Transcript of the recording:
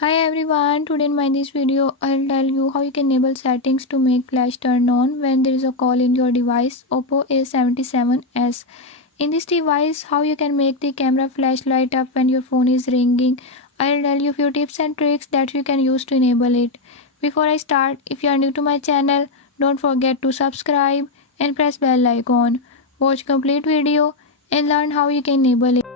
Hi everyone, today in my this video I'll tell you how you can enable settings to make flash turn on when there is a call in your device Oppo A77s. In this device, how you can make the camera flash light up when your phone is ringing. I'll tell you few tips and tricks that you can use to enable it. Before I start, if you are new to my channel, don't forget to subscribe and press bell icon. Watch complete video and learn how you can enable it.